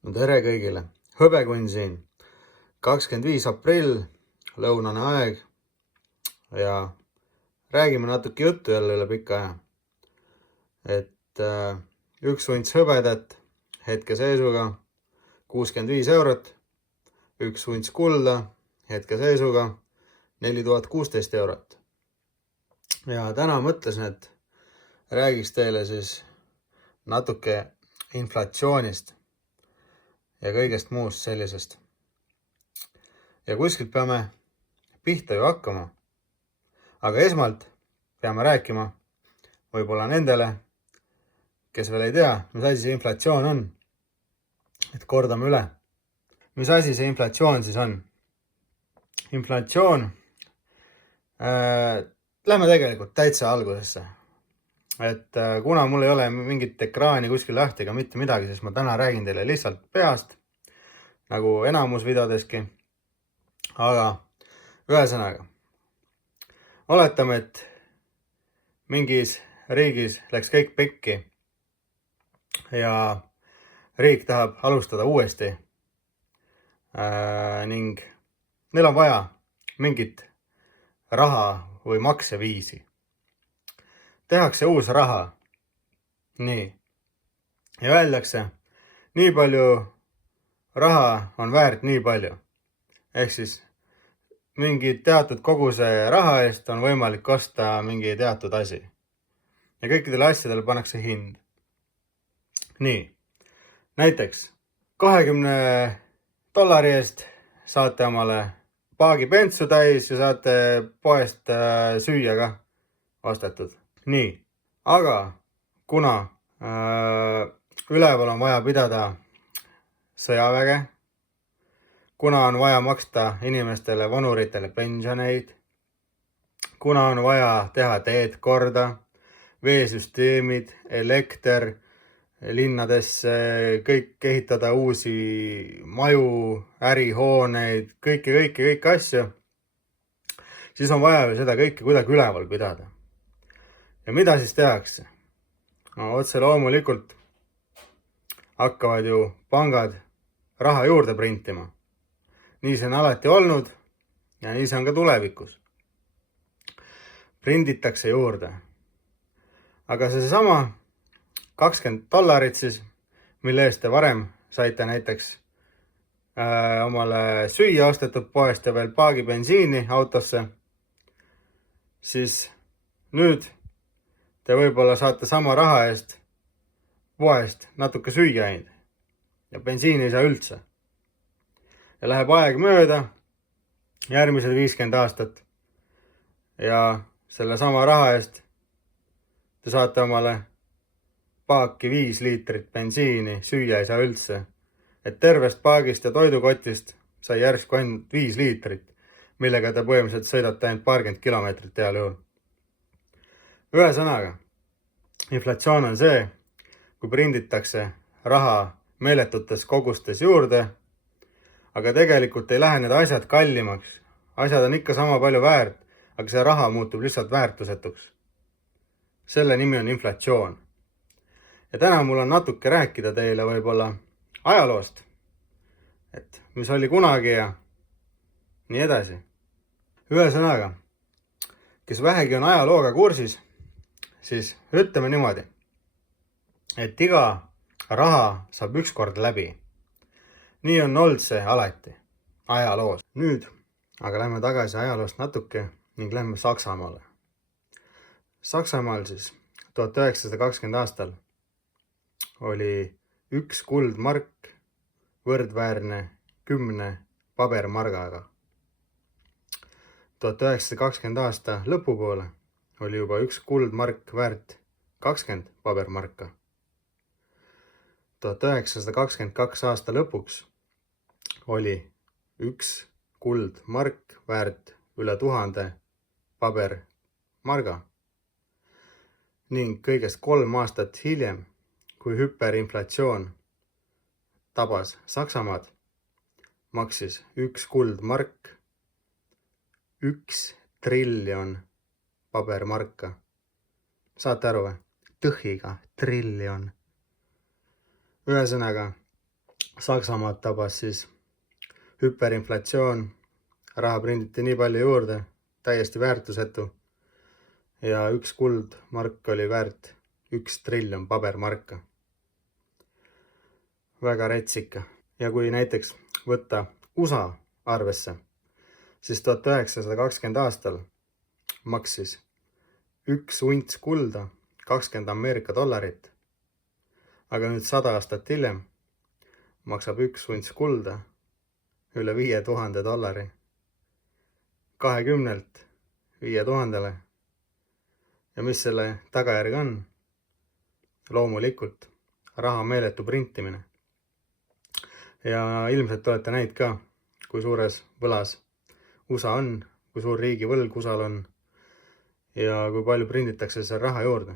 No tere kõigile, Hõbekund siin, 25. aprill, lõunane aeg ja räägime natuke juttu jälle üle pika aja. Üks unts hõbedat hetkeseisuga 65 eurot, üks unts kulda hetkeseisuga 4016 eurot. Ja täna mõtlesin, et räägiks teile siis natuke inflatsioonist ja kõigest muust sellisest. Ja kuskilt peame pihta ju hakkama. Aga esmalt peame rääkima võib-olla nendele, kes veel ei tea, mis asi see inflatsioon on. Et kordame üle. Mis asi see inflatsioon siis on? Inflatsioon, lähme tegelikult täitsa algusesse. Kuna mul ei ole mingit ekraani kuskil lahti ega mitte midagi, siis ma täna räägin teile lihtsalt peast, nagu enamus videodeski. Aga ühesõnaga, oletame, et mingis riigis läks kõik pekki ja riik tahab alustada uuesti ning neil on vaja mingit raha või makseviisi. Tehakse uus raha. Nii. Ja öeldakse, nii palju raha on väärt nii palju. Ehk siis mingi teatud koguse raha eest on võimalik osta mingi teatud asi. Ja kõikidele asjadele pannakse hind. Nii. Näiteks 20 dollari eest saate omale paagi bentsu täis ja saate poest süüa ka ostetud. Nii, aga kuna üleval on vaja pidada sõjaväge, kuna on vaja maksta inimestele, vanuritele pensioneid, kuna on vaja teha teed korda, veesüsteemid, elekter linnadesse, kõik ehitada uusi maju, ärihooneid, kõiki asju, siis on vaja seda kõike kuidagi üleval pidada. Ja mida siis tehakse? No, otse loomulikult hakkavad ju pangad raha juurde printima. Nii see on alati olnud ja nii see on ka tulevikus. Prinditakse juurde. Aga seesama 20 dollarit siis, mille eest te varem saite näiteks omale süüa ostetud poest ja veel paagi bensiini autosse, siis nüüd te võib-olla saate sama raha eest poest natuke süüa ainult ja bensiini ei saa üldse. Ja läheb aeg mööda, järgmised 50 aastat ja selle sama raha eest te saate omale paaki 5 liitrit bensiini, süüa ei saa üldse. Et tervest paagist ja toidukotist sai järsku ainult 5 liitrit, millega te põhimõtteliselt sõidate ainult paarkümmend kilomeetrit heal juhul. Ühesõnaga, inflatsioon on see, kui prinditakse raha meeletutes kogustes juurde, aga tegelikult ei lähe need asjad kallimaks. Asjad on ikka sama palju väärt, aga see raha muutub lihtsalt väärtusetuks. Selle nimi on inflatsioon. Ja täna mul on natuke rääkida teile võib-olla ajaloost, et mis oli kunagi ja nii edasi. Ühesõnaga, kes vähegi on ajalooga kursis, siis ütleme niimoodi, et iga raha saab ükskord läbi. Nii on olnud see alati ajaloos. Nüüd aga lähme tagasi ajaloost natuke ning lähme Saksamaale. Saksamaal siis 1920 aastal oli üks kuldmark võrdväärne 10 pabermargaga. 1920 aasta lõpupoole oli juba üks kuldmark väärt 20 pabermarka. 1922 aasta lõpuks oli üks kuldmark väärt üle 1000 pabermarga. Ning kõigest 3 aastat hiljem, kui hüperinflatsioon tabas Saksamaad, maksis üks kuldmark 1 triljon pabermarka. Saate aru või? Tõhiga triljon. Ühesõnaga, Saksamaad tabas siis hüperinflatsioon, raha prinditi nii palju juurde, täiesti väärtusetu ja üks kuldmark oli väärt 1 triljon pabermarka. Väga retsika. Ja kui näiteks võtta USA arvesse, siis 1920 aastal maksis 1 unts kulda 20 Ameerika dollarit. Aga nüüd 100 aastat hiljem maksab 1 unts kulda üle 5000 dollari. 20-lt 5000-le. Ja mis selle tagajärg on? Loomulikult raha meeletu printimine. Ja ilmselt olete näinud ka, kui suures võlas USA on, kui suur riigi võlg USA-l on ja kui palju prinditakse seal raha juurde.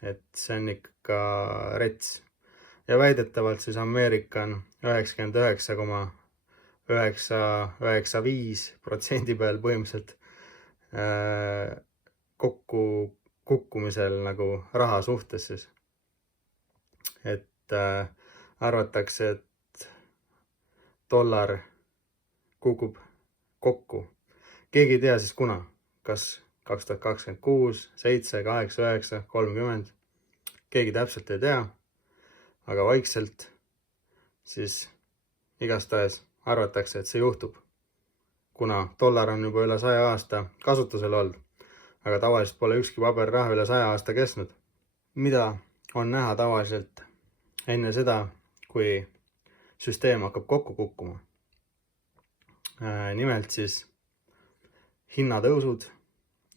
Et see on ikka rets. Ja väidetavalt siis Ameerika on 99,995% peal põhimõtteliselt kukkumisel nagu raha suhtes siis. Et arvatakse, et dollar kukub kokku. Keegi ei tea siis kuna, kas 2026, 7, 8, 9, 30. Keegi täpselt ei tea, aga vaikselt siis igastahes arvatakse, et see juhtub, kuna dollar on juba üle 100 aasta kasutusel olnud, aga tavaliselt pole ükski paberraha üle 100 aasta kestnud. Mida on näha tavaliselt enne seda, kui süsteem hakkab kokku kukkuma? Nimelt siis hinnatõusud,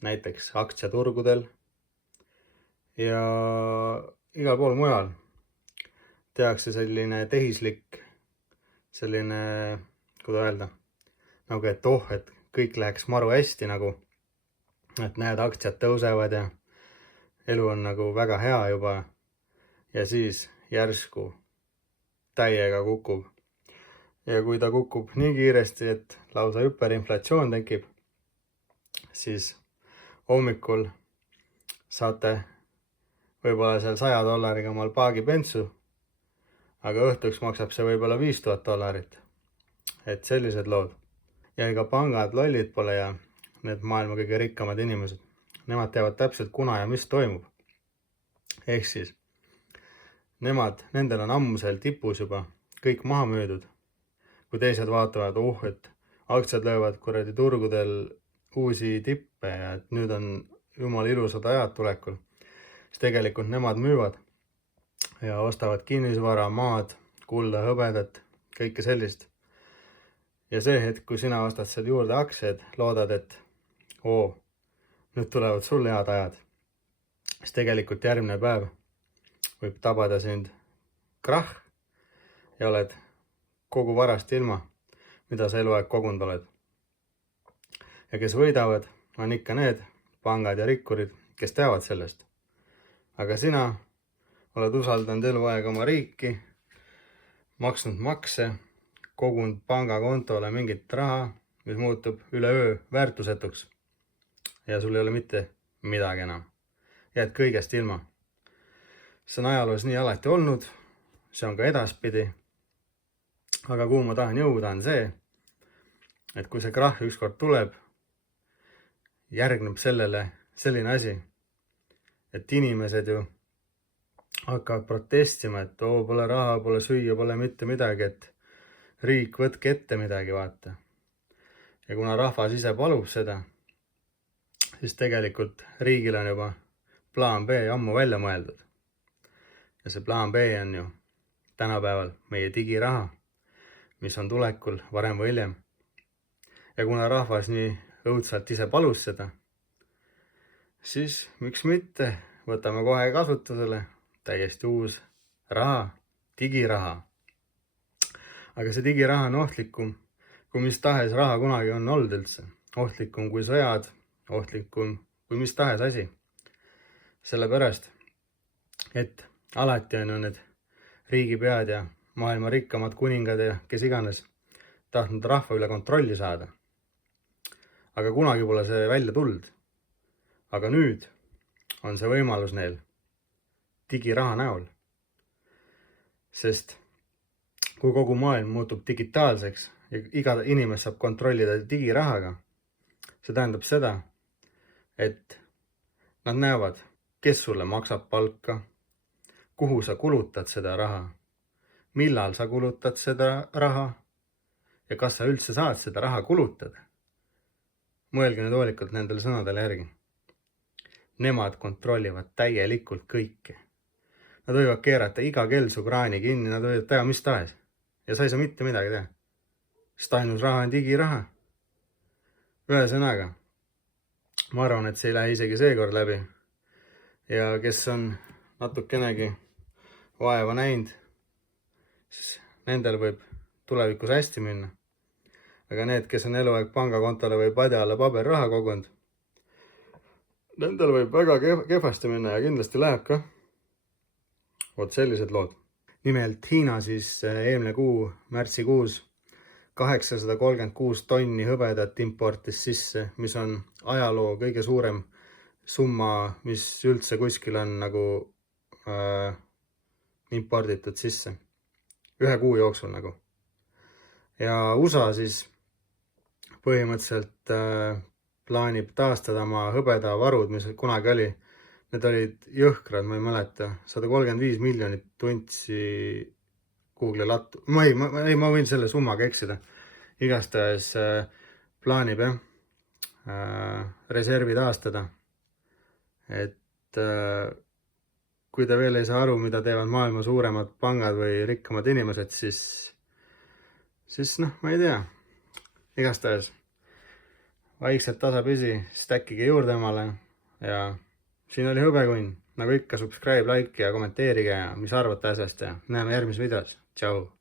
näiteks aktsiaturgudel ja igal pool mujal tehakse selline tehislik, selline, kuidas öelda, nagu et kõik läheks maru hästi nagu, et näed, aktsiad tõusevad ja elu on nagu väga hea juba ja siis järsku täiega kukub. Ja kui ta kukub nii kiiresti, et lausa hüperinflatsioon tekib, siis hommikul saate võib-olla seal 100 dollariga omal paagi bensu, aga õhtuks maksab see võib-olla 5000 dollarit. Et sellised lood. Ja ega pangad lollid pole ja need maailma kõige rikkamad inimesed. Nemad teavad täpselt kuna ja mis toimub. Ehk siis, nendel on ammu seal tipus juba kõik maha müüdud. Kui teised vaatavad, et aktsiad löövad kuradi turgudel uusi tippe ja et nüüd on jumal ilusad ajad tulekul, siis tegelikult nemad müüvad ja ostavad kinnisvara, maad, kulda, hõbedat, kõike sellist. Ja see hetk, kui sina ostad seal juurde aktsiaid, loodad, et nüüd tulevad sul head ajad, siis tegelikult järgmine päev võib tabada sind krahh ja oled kogu varast ilma, mida sa eluaeg kogunud oled. Ja kes võidavad, on ikka need pangad ja rikkurid, kes teavad sellest. Aga sina oled usaldanud eluaeg oma riiki, maksnud makse, kogunud pangakontole mingit raha, mis muutub üleöö väärtusetuks. Ja sul ei ole mitte midagi enam. Jääd kõigest ilma. See on ajaloos nii alati olnud, see on ka edaspidi. Aga kuhu ma tahan jõuda on see, et kui see krahh ükskord tuleb, järgneb sellele selline asi, et inimesed ju hakkavad protestima, et pole raha, pole süüa, pole mitte midagi, et riik võtke ette midagi, vaata. Ja kuna rahvas ise palub seda, siis tegelikult riigil on juba plaan B ammu välja mõeldud. Ja see plaan B on ju tänapäeval meie digiraha, mis on tulekul varem või hiljem. Ja kuna rahvas nii õudselt ise palus seda, siis miks mitte võtame kohe kasutusele täiesti uus raha, digiraha. Aga see digiraha on ohtlikum, kui mis tahes raha kunagi on olnud üldse. Ohtlikum kui sõjad, ohtlikum kui mis tahes asi. Sellepärast, et alati on ju need riigipead ja maailma rikkamad kuningad ja kes iganes tahtnud rahva üle kontrolli saada. Aga kunagi pole see välja tulnud. Aga nüüd on see võimalus neil digiraha näol. Sest kui kogu maailm muutub digitaalseks ja iga inimest saab kontrollida digirahaga, see tähendab seda, et nad näevad, kes sulle maksab palka, kuhu sa kulutad seda raha, millal sa kulutad seda raha ja kas sa üldse saad seda raha kulutada. Mõelge nüüd hoolikalt nendele sõnadele järgi. Nemad kontrollivad täielikult kõike. Nad võivad keerata iga kell su kraani kinni, nad võivad teha mis tahes. Ja sa ei saa mitte midagi teha. Sest ainus raha on digiraha. Ühesõnaga, ma arvan, et see ei lähe isegi seekord läbi. Ja kes on natukenegi vaeva näinud, siis nendel võib tulevikus hästi minna. Aga need, kes on eluaeg pangakontole või padjale paberraha kogunud, nendel võib väga kehvasti minna ja kindlasti läheb ka. Vot sellised lood. Nimelt Hiina siis eelmine kuu, märtsikuus 836 tonni hõbedat importis sisse, mis on ajaloo kõige suurem summa, mis üldse kuskil on nagu imporditud sisse. 1 kuu jooksul nagu. Ja USA siis põhimõtteliselt plaanib taastada oma hõbedavarud, mis kunagi oli. Need olid jõhkrad, ma ei mäleta, 135 miljonit tuntsi Google lattu. Ma võin selle summaga eksida. Igastahes plaanib reservi taastada. Et kui te veel ei saa aru, mida teevad maailma suuremad pangad või rikkamad inimesed, siis ma ei tea. Igastahes vaikselt tasapisi stäkkige juurde omale ja siin oli Hõbekunn. Nagu ikka, subscribe, like ja kommenteerige ja mis arvate asjast ja näeme järgmises videos. Tšau!